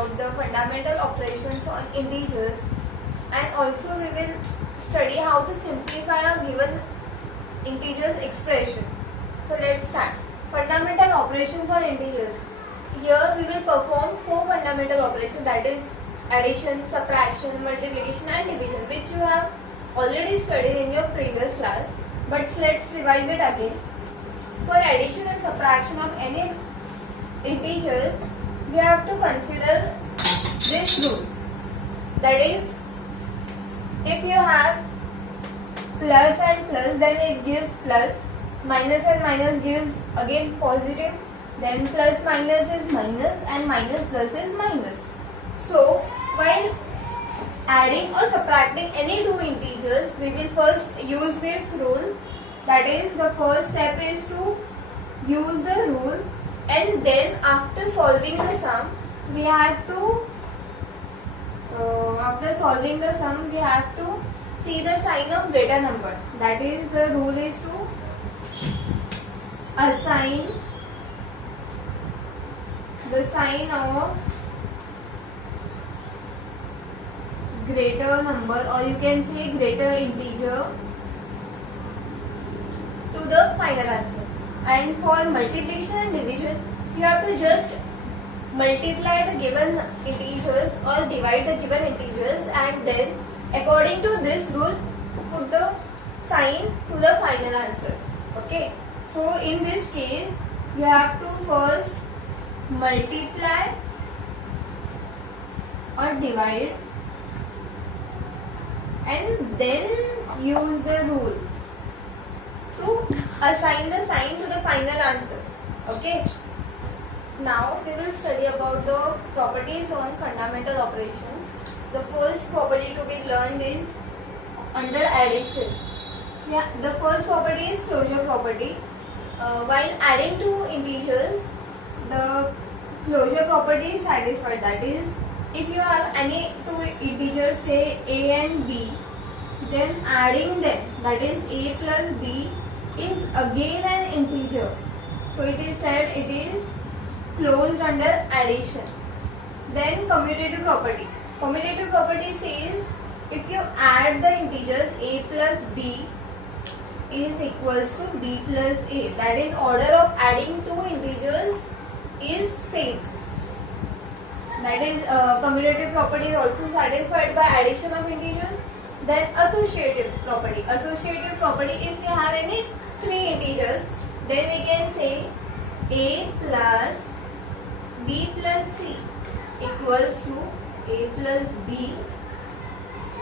about the fundamental operations on integers, and also we will study how to simplify a given integers expression. So let's start. Fundamental operations on integers. Here we will perform 4 fundamental operations, that is addition, subtraction, multiplication and division, which you have already studied in your previous class, but let's revise it again. For addition and subtraction of any integers, we have to consider this rule. That is, if you have plus and plus, then it gives plus, minus and minus gives again positive, then plus minus is minus and minus plus is minus. So while adding or subtracting any two integers, we will first use this rule. That is, the first step is to use the rule, and then after solving the sum we have to see the sign of greater number. That is, the rule is to assign the sign of greater number, or you can say greater integer, to the final answer. And for multiplication and division, you have to just multiply the given integers or divide the given integers, and then according to this rule put the sign to the final answer. Okay, so in this case you have to first multiply or divide and then use the rule to assign the sign to the final answer. Okay, now we will study about the properties on fundamental operations. The first property to be learned is under addition. The first property is closure property. While adding two integers, the closure property is satisfied. That is, if you have any two integers, say a and b, then adding them, that is a plus b, is again an integer. So it is said it is closed under addition. Then commutative property. Commutative property says if you add the integers a plus b is equals to b plus a, that is, order of adding two integers is same. That is, commutative property is also satisfied by addition of integers. Then associative property. Associative property, if you have any three integers, then we can say a plus b plus c equals to a plus b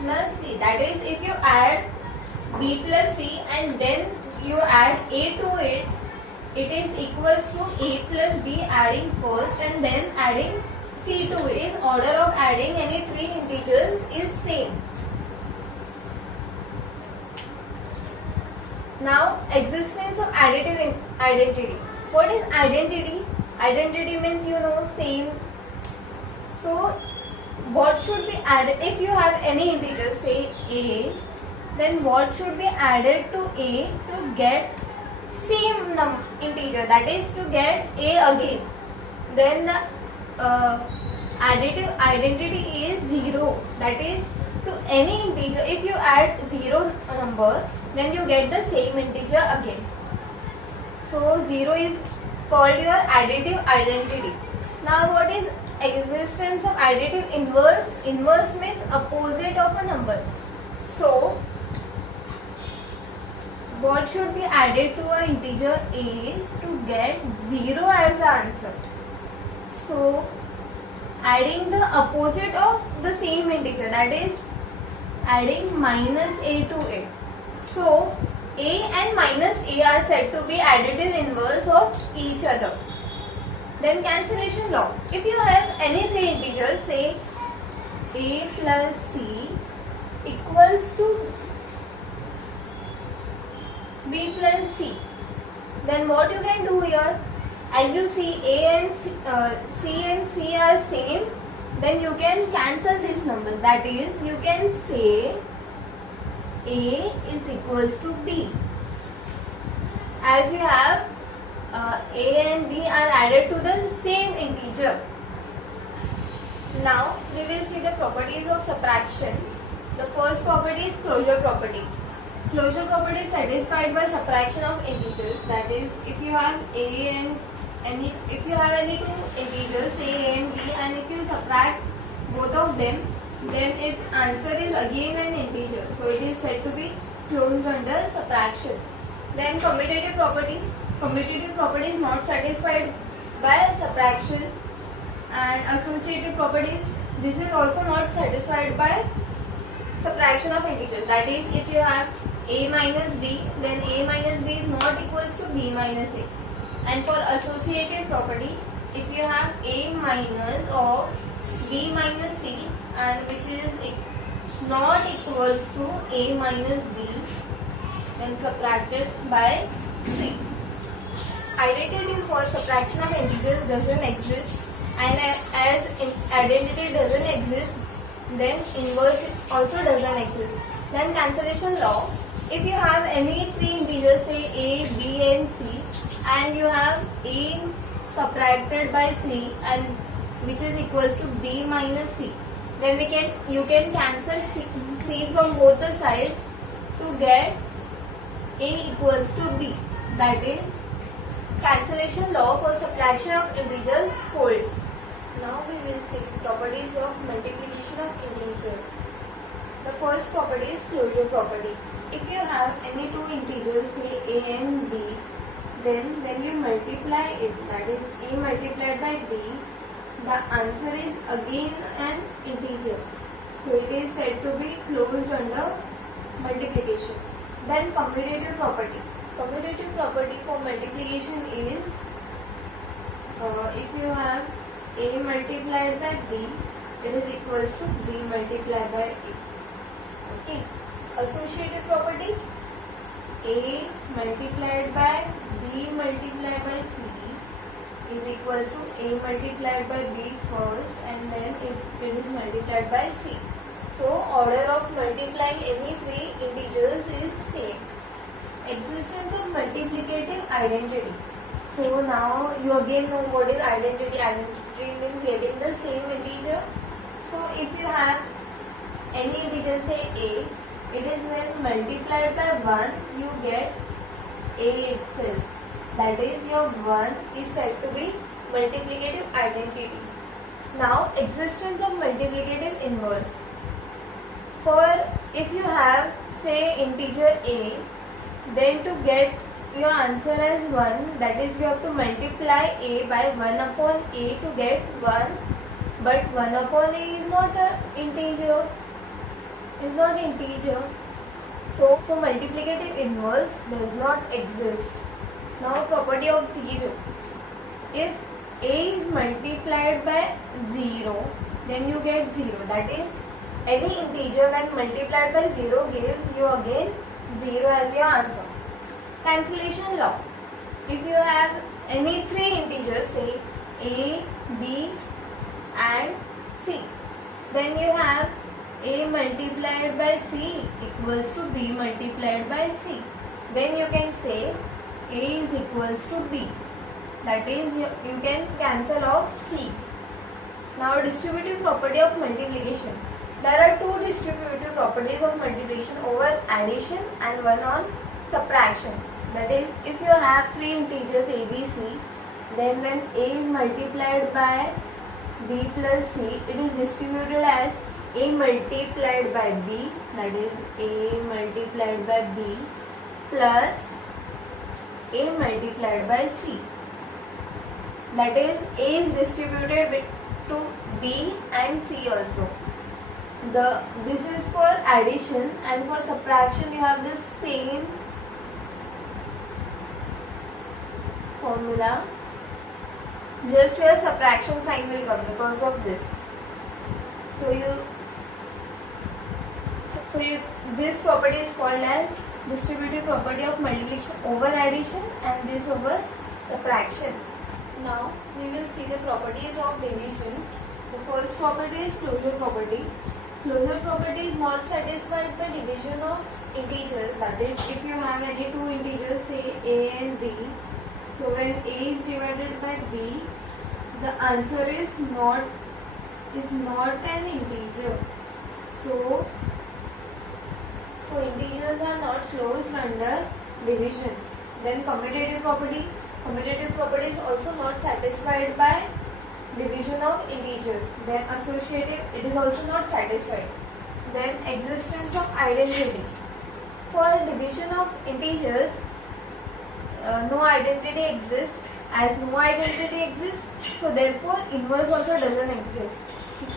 plus c. That is, if you add b plus c and then you add a to it, it is equals to a plus b adding first and then adding c to it. Order of adding any three integers is same. Now, existence of additive identity. What is identity? Identity means, you know, same. So what should be added? If you have any integer, say a, then what should be added to a to get same integer, that is to get a again? Then the additive identity is 0. That is, to any integer, if you add 0 number, then you get the same integer again. So 0 is called your additive identity. Now what is existence of additive inverse? Inverse means opposite of a number. So what should be added to an integer a to get 0 as the answer? So adding the opposite of the same integer, that is adding minus a to it. So a and minus a are said to be additive inverse of each other. Then cancellation law. If you have any three integers, say a plus c equals to b plus c, then what you can do here, as you see a and c and c are same, then you can cancel this number. That is, you can say a is equals to b. As you have a and b are added to the same integer. Now we will see the properties of subtraction. The first property is closure property. Closure property is satisfied by subtraction of integers. That is, if you have a and if you have any two integers a and b, and if you subtract both of them, then its answer is again an integer. So it is said to be closed under subtraction. Then commutative property. Commutative property is not satisfied by subtraction. And associative properties, this is also not satisfied by subtraction of integers. That is, if you have a minus b, then a minus b is not equals to b minus a. And for associative property, if you have a minus of b minus c, and which is not equals to a minus b, then subtracted by c. Identity for subtraction of integers doesn't exist, and as identity doesn't exist, then inverse also doesn't exist. Then cancellation law. If you have any three integers, say a, b and c, and you have a subtracted by c, and which is equals to b minus c, then you can cancel c from both the sides to get a equals to b. That is, cancellation law for subtraction of integers holds. Now we will see properties of multiplication of integers. The first property is closure property. If you have any two integers, say a and b, then when you multiply it, that is a multiplied by b, the answer is again an integer. So it is said to be closed under multiplication. Then commutative property. Commutative property for multiplication is if you have a multiplied by b, it is equals to b multiplied by a. Okay. Associative property, a multiplied by b multiplied by c is equals to a multiplied by b first, and then it is multiplied by c. So order of multiplying any three integers is same. Existence of multiplicative identity. So now you again know what is identity. Identity means getting the same integer. So if you have any integer, say a, it is when multiplied by 1 you get a itself. That is, your 1 is said to be multiplicative identity. Now existence of multiplicative inverse. For if you have, say, integer a, then to get your answer as 1, that is, you have to multiply a by 1 upon a to get 1, but 1 upon a is not an integer. So multiplicative inverse does not exist. Now property of 0. If a is multiplied by 0, then you get 0. That is, any integer when multiplied by 0 gives you again 0 as your answer. Cancellation law. If you have any three integers, say a, b and c, then you have a multiplied by c equals to b multiplied by c. Then you can say a is equals to b. That is, you can cancel off c. Now distributive property of multiplication. There are two distributive properties of multiplication over addition and one on subtraction. That is, if you have three integers a, b, c, then when a is multiplied by b plus c, it is distributed as a multiplied by b, that is a multiplied by b plus a multiplied by c. That is, a is distributed to b and c also. This is for addition, and for subtraction you have the same formula. Just your subtraction sign will come because of this. This property is called as distributive property of multiplication over addition, and this over subtraction. Now we will see the properties of division. The first property is closure property. Closure property is not satisfied by division of integers. That is, if you have any two integers, say a and b, so when a is divided by b, the answer is not is not an integer. So integers are not closed under division. Then commutative property. Commutative property is also not satisfied by division of integers. Then associative, it is also not satisfied. Then existence of identity. For division of integers, no identity exists. As no identity exists, so therefore inverse also doesn't exist.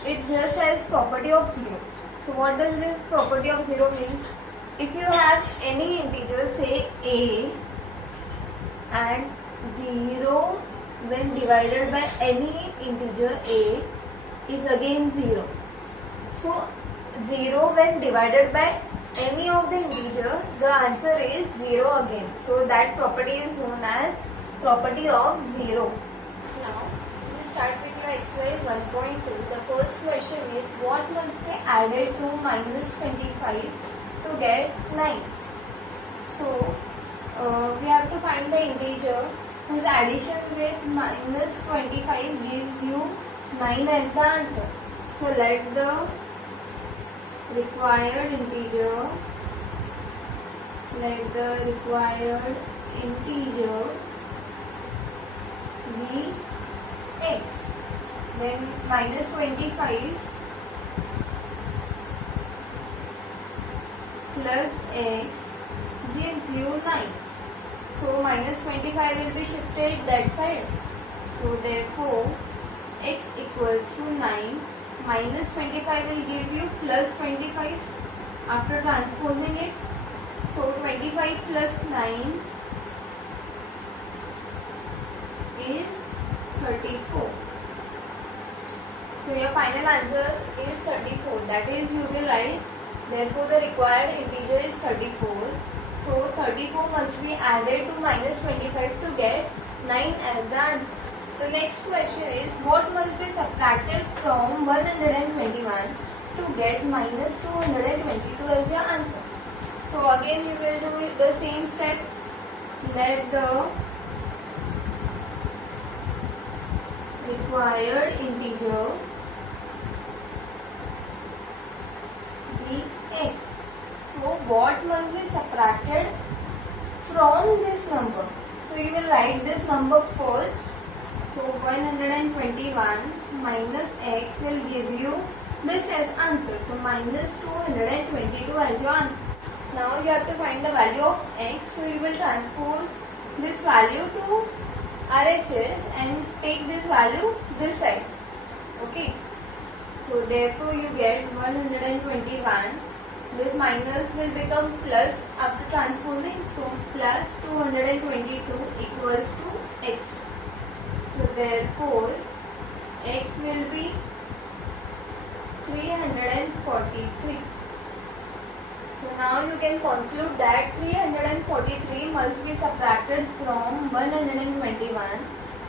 It just has property of 0. So what does this property of 0 mean? If you have any integer, say a, and 0 when divided by any integer a is again 0. So 0 when divided by any of the integer, the answer is 0 again. So that property is known as property of 0. Now we start with your exercise 1.2. The first question is, what must be added to minus 25 to get 9? So we have to find the integer whose addition with minus 25 gives you 9 as the answer. So let the required integer be x. Then minus 25 plus x gives you 9. So minus 25 will be shifted that side. So therefore x equals to 9. Minus 25 will give you plus 25 after transposing it. So 25 plus 9 is 34. So your final answer is 34. That is, you will write, therefore the required integer is 34. So 34 must be added to minus 25 to get 9 as the answer. The next question is, what must be subtracted from 121 to get minus 222 as your answer? So again you will do the same step. Let the required integer be x. So what must be subtracted from this number? So you will write this number first. So 121 minus x will give you this as answer. So minus 222 as your answer. Now you have to find the value of x. So you will transpose this value to RHS and take this value this side. Okay. So therefore you get 121. This minus will become plus after transposing. So plus 222 equals to x. So therefore x will be 343. So now you can conclude that 343 must be subtracted from 121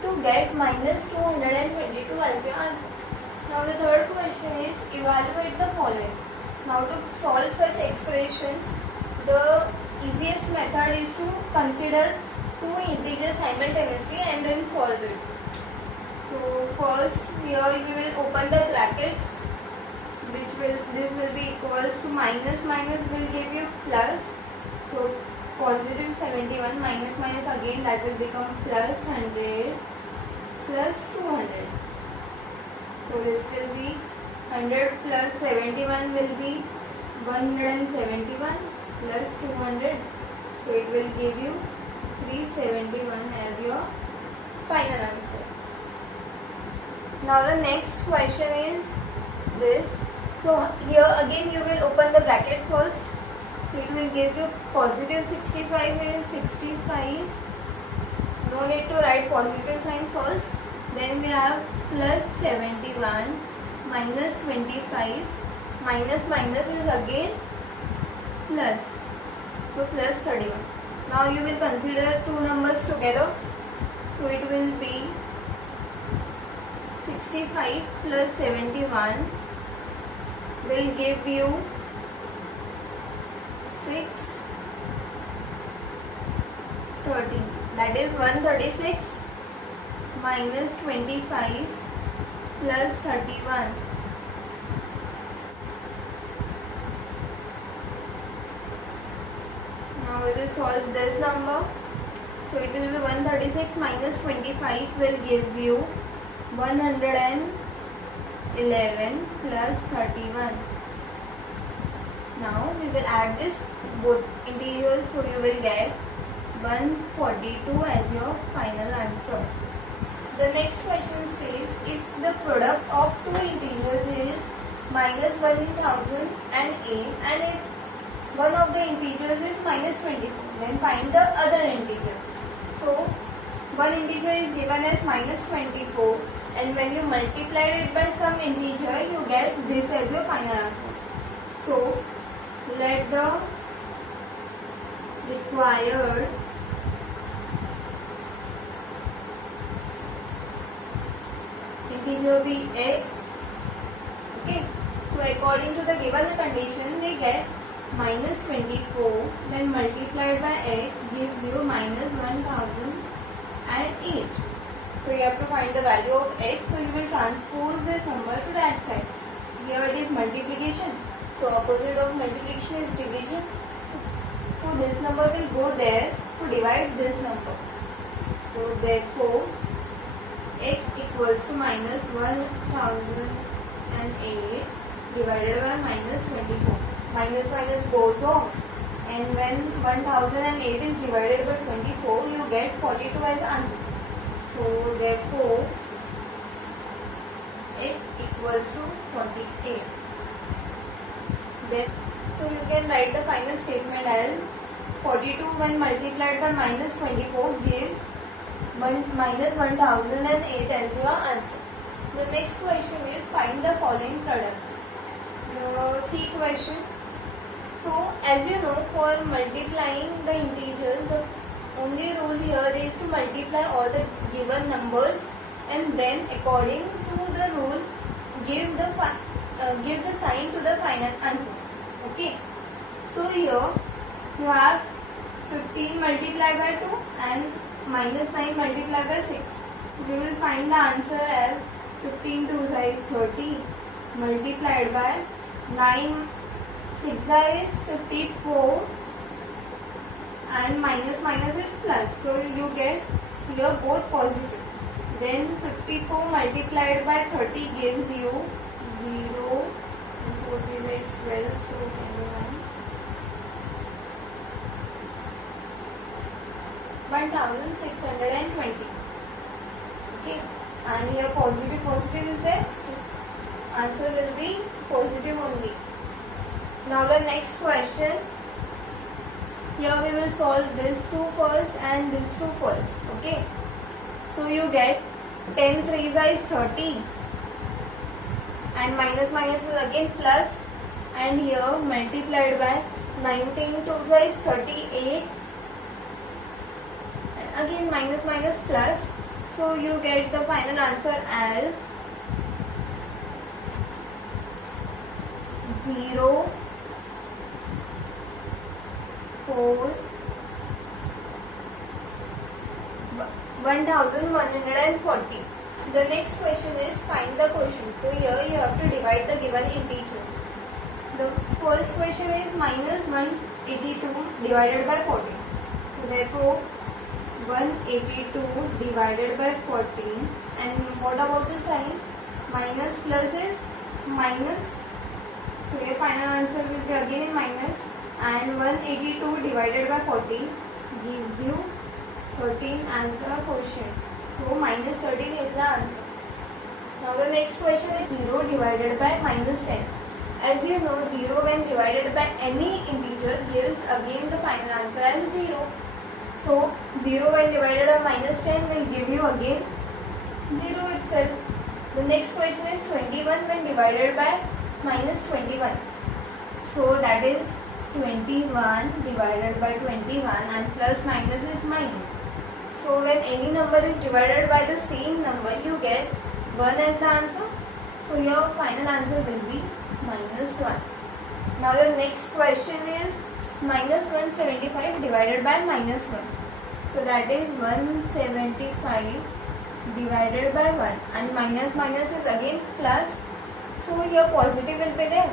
to get minus 222 as your answer. Now the third question is, evaluate the following. Now to solve such expressions, the easiest method is to consider two integers simultaneously and then solve it. So first here you will open the brackets, this will be equals to minus will give you plus. So positive 71 minus again, that will become plus 100 plus 200. So this will be 100 plus 71 will be 171 plus 200. So it will give you 371 as your final answer. Now the next question is this. So here again you will open the bracket first. It will give you positive 65 is 65. No need to write positive sign first. Then we have plus 71 minus 25. Minus is again plus. So plus 31. Now you will consider two numbers together. So it will be 65 plus 71 will give you 630. That is 136 minus 25 plus 31. Now we will solve this number. So it will be 136 minus 25 will give you 111 plus 31. Now we will add this both integers, so you will get 142 as your final answer. The next question says if the product of two integers is minus 1008 and if one of the integers is minus 24, then find the other integer. So one integer is given as minus 24 and when you multiply it by some integer you get this as your final answer. So let the required integer be x. Okay, so according to the given condition we get minus 24 when multiplied by x gives you minus 1008. So you have to find the value of x, so you will transpose this number to that side. Here it is multiplication, so opposite of multiplication is division. So this number will go there to divide this number. So therefore x equals to minus 1008 divided by minus 24. Minus minus goes off, and when 1008 is divided by 24 you get 42 as answer. So therefore x equals to 48. So you can write the final statement as 42 when multiplied by minus 24 gives minus 1008 as your answer. The next question is find the following products. The C question. So as you know, for multiplying the integers, the only rule here is to multiply all the given numbers and then according to the rule give the sign to the final answer. Okay. So here you have 15 multiplied by 2 and minus 9 multiplied by 6. So we will find the answer as 15 2 is 30 multiplied by 9 6 is 54 and minus minus is plus. So you get here both positive. Then 54 multiplied by 30 gives you 0 and 4 is 12. So 1620. Okay, and here positive is there. Answer will be positive only. Now the next question. Here we will solve this 2 first and this 2 first. Okay. So you get 10 3s is 30 and minus minus is again plus, and here multiplied by 19 2s is 38 and again minus minus plus. So you get the final answer as 0 4 1140. The next question is find the quotient. So here you have to divide the given integer. The first question is minus 182 divided by 14. So therefore 182 divided by 14, and what about the sign? Minus plus is minus. So your final answer will be again in minus, and 182 divided by 14 gives you 13 as the quotient. So minus 13 is the answer. Now the next question is 0 divided by minus 10. As you know, 0 when divided by any integer gives again the final answer as 0. So 0 when divided by minus 10 will give you again 0 itself. The next question is 21 when divided by minus 21. So that is 21 divided by 21 and plus minus is minus. So when any number is divided by the same number, you get 1 as the answer. So your final answer will be minus 1. Now the next question is minus 175 divided by minus 1. So that is 175 divided by 1, and minus minus is again plus, so your positive will be there,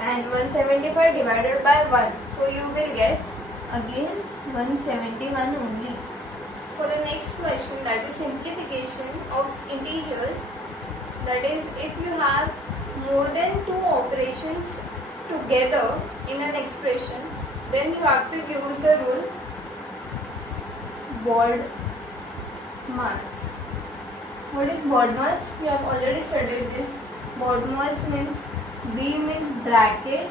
and 175 divided by 1, so you will get again 171 only. For the next question, that is simplification of integers, that is if you have more than two operations together in an expression, then you have to use the rule BODMAS. What is BODMAS? We have already studied this. BODMAS means B means bracket,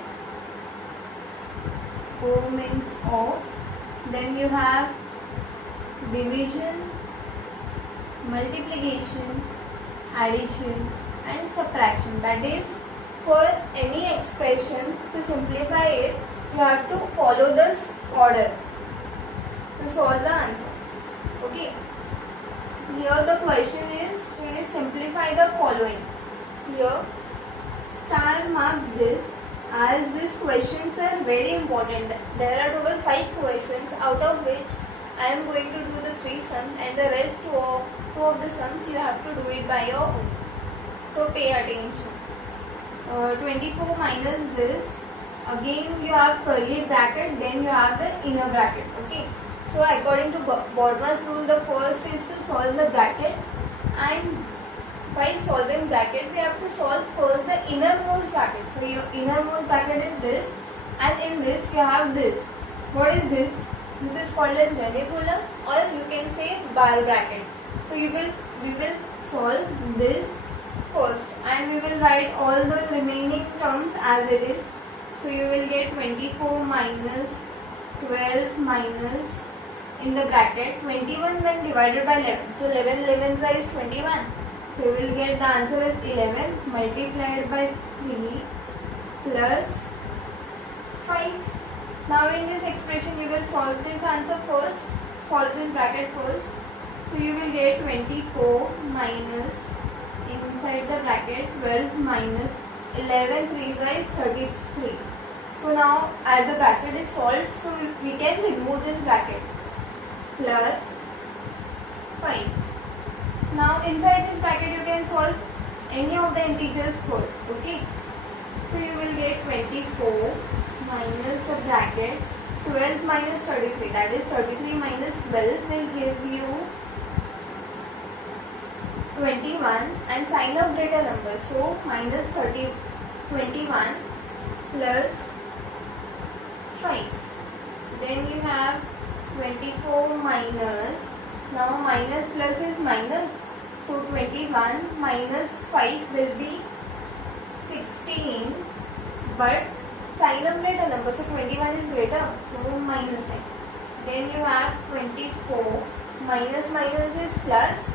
O means of, then you have division, multiplication, addition and subtraction. That is, for any expression, to simplify it, you have to follow this order to solve the answer. Okay. Here the question is, simplify the following. Here, star mark this, as these questions are very important. There are total 5 questions, out of which I am going to do the 3 sums, and the rest 2 of the sums you have to do it by your own. So pay attention. 24 minus this, again you have curly bracket, then you have the inner bracket. Okay. So according to BODMAS rule, the first is to solve the bracket, and while solving bracket, we have to solve first the innermost bracket. So your innermost bracket is this, and in this you have this. What is this? This is called as vernacular, or you can say bar bracket. So we will solve this first, and we will write all the remaining terms as it is. So you will get 24 minus 12 minus, in the bracket, 21 when divided by 11. So 11 11s is 21. So you will get the answer as 11 multiplied by 3 plus 5. Now in this expression you will solve this answer first, solve this bracket first. So you will get 24 minus, inside the bracket, 12 minus 11 3s is 33. So now as the bracket is solved, so we can remove this bracket, plus 5. Now inside this bracket you can solve any of the integers first. Okay. So you will get 24 minus the bracket 12 minus 33, that is 33 minus 12 will give you 21, and sign of greater number, so minus 21 plus 5. Then you have 24 minus, now minus plus is minus, so 21 minus 5 will be 16, but sign of greater number, so 21 is greater, so minus sign. Then you have 24 minus minus is plus,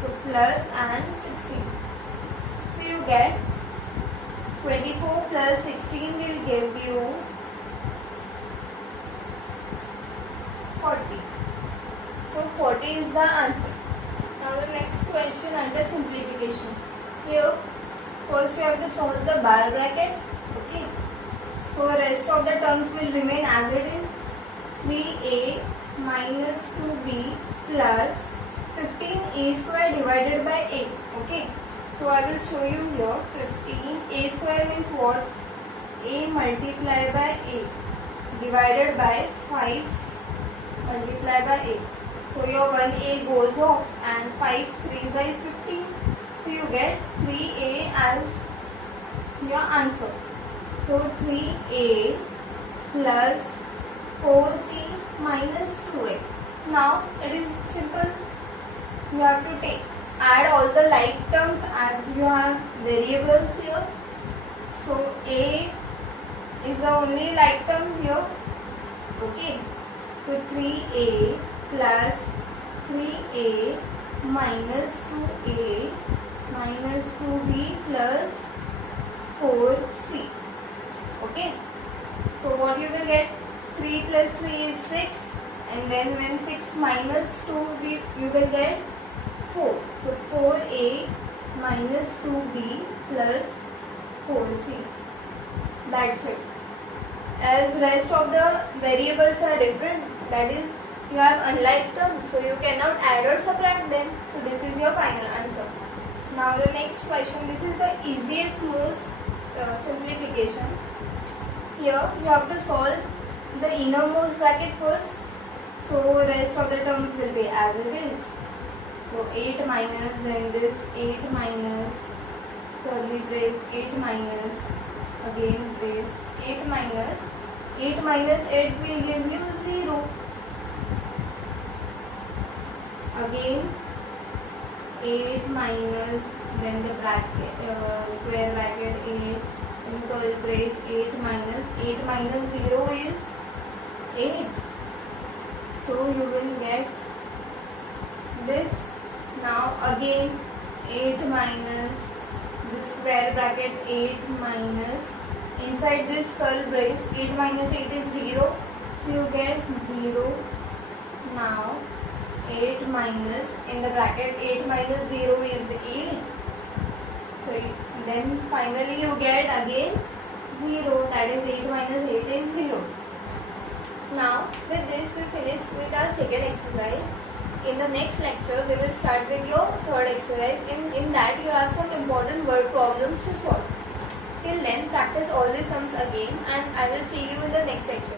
so plus and 16. So you get 24 plus 16 will give you 40. So 40 is the answer. Now the next question under simplification. Here first we have to solve the bar bracket. Okay. So rest of the terms will remain as it is. 3a minus 2b plus 15a square divided by 8. Okay. So I will show you here. 15a square means what? A multiplied by 8 divided by 5 multiplied by 8. So your 1a goes off, and 5 3s is 15. So you get 3a as your answer. So 3a plus 4c minus 2a. Now it is simple. You have to add all the like terms as you have variables here. So a is the only like term here. Okay. So 3a plus 3a minus 2a minus 2b plus 4c. Okay. So what you will get? 3 plus 3 is 6, and then when 6 minus 2 you will get 4. So 4a minus 2b plus 4c. That's it. As rest of the variables are different, that is You have unlike terms, so you cannot add or subtract them. So this is your final answer. Now the next question. This is the easiest, most simplification. Here you have to solve the innermost bracket first. So rest of the terms will be as it is. So 8 minus, then this 8 minus, curly brace 8 minus, again this 8 minus 8 will give you 0. Again 8 minus, then the bracket, square bracket 8, then curly brace 8 minus 0 is 8. So you will get this. Now again 8 minus the square bracket 8 minus, inside this curl brace 8 minus 8 is 0, so you get 0. Now 8 minus, in the bracket 8 minus 0 is 8, so then finally you get again 0, that is 8 minus 8 is 0. Now with this we finish with our second exercise. In the next lecture we will start with your third exercise. In that you have some important word problems to solve. Till then practice all the sums again, and I will see you in the next lecture.